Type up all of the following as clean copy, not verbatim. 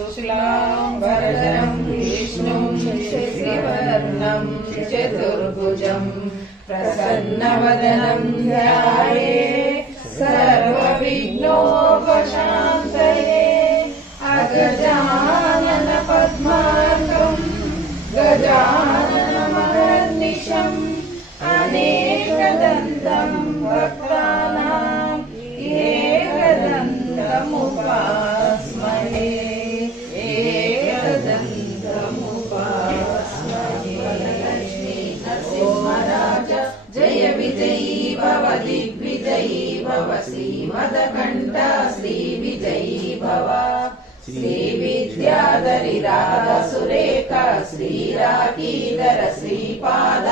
शुक्लांबरधरं विष्णुं शशिवर्णं चतुर्भुजं प्रसन्नवदनं ध्यायेत् सर्वविघ्नोपशान्तये। अगजानन पद्मार्कं गजाननमहर्निशम् अनेकदन्तं भक्तानां एकदन्तमुपास्महे। लक्ष्मी नरसिंहराज जय विजयी भव दिग्विजयी भव श्रीमदकण्ठ श्रीविजयी भव। श्रीविद्याधरि राधा सुरेखा श्रीराकीधर श्रीपाद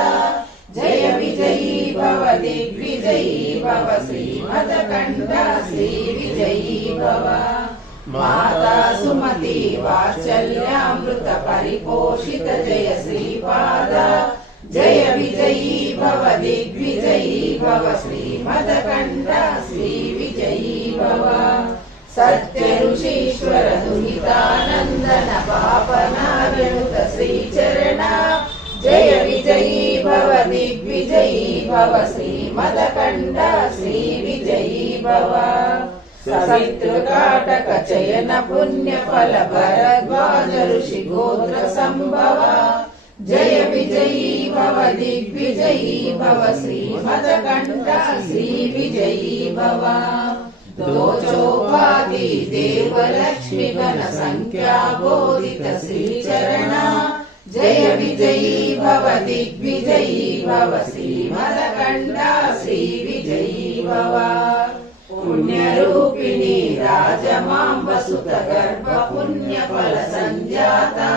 जय विजयी भव दिग्विजयी भव श्रीमदकण्ठ श्रीविजयी भव। माता सुमति वात्सल्यामृत परिपोषित जय श्रीपाद जय विजयी भव दिग्विजयी भव श्रीमदकण्ठ श्रीविजयी भव। सत्य ऋषीश्वर दुहितानन्दन पापनार्यनुत श्रीचरण जय विजयी भव दिग्विजयी भव श्रीमदकण्ठ श्रीविजयी भव। सवितृकाटक चयन पुण्य फल भरद्वाज ऋषि गोत्र संभव जय विजयी भव दिग्विजयी भव श्रीमदकण्ठ श्रीविजयी भव। दोचोपाधि देव लक्ष्मी गण संख्या बोधित श्रीचरण जय विजयी भव दिग्विजयी भव श्रीमदकण्ठ श्रीविजयी भव। पुण्यरूपिणी राजमां वसुत गर्भ पुण्य फल संजाता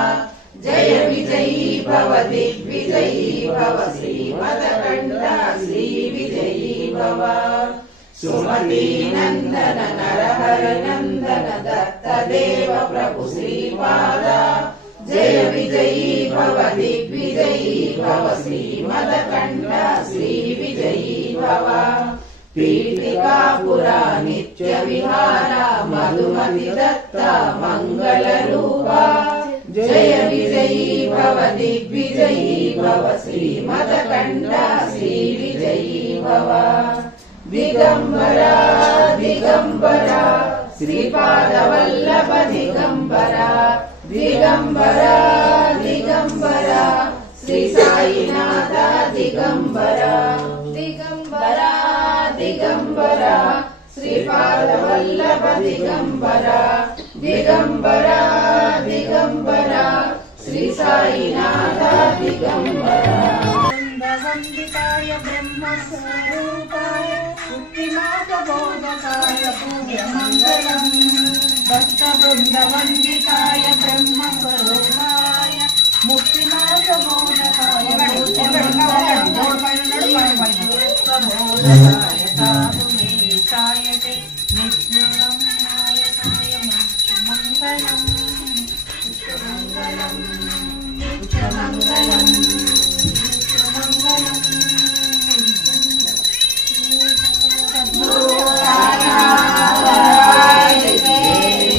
जय विजयी भव दिग्विजयी भव श्रीमदकण्ठ श्रीविजयी भव। सुमती नंदन नरहर नंदन दत्त देव प्रभु श्रीपाद जय विजयी भव दिग्विजयी भव श्रीमदकण्ठ श्रीविजयी भव। पीठिकापुरा नित्य विहारा मधुमति दत्ता मंगल रूपा जय विजयी भव दिग्विजयी भव श्रीमदकण्ठ श्रीविजयी भव। दिगंबरा दिगंबरा श्रीपाद वल्लभ दिगंबरा दिगंबरा दिगंबरा श्री साईनाथ दिगंबरा दिगंबरा दिगंबरा श्रीपाद वल्लभ दिगंबरा दिगंबरा दिगंबरा श्री साईनाथ दिगंबरा। वंदिताय ब्रह्मस्वरूपाय मुक्तिमार्गबोधकाय पूज्यमङ्गलम्। भक्तवृन्दवन्दिताय ब्रह्मस्वरूपाय मुक्तिमार्गबोधकाय पूज्यमङ्गलम्। साधुवेशाय ते नित्यं नायकाय मङ्गलम् नित्यमङ्गलम् नित्यमङ्गलम्।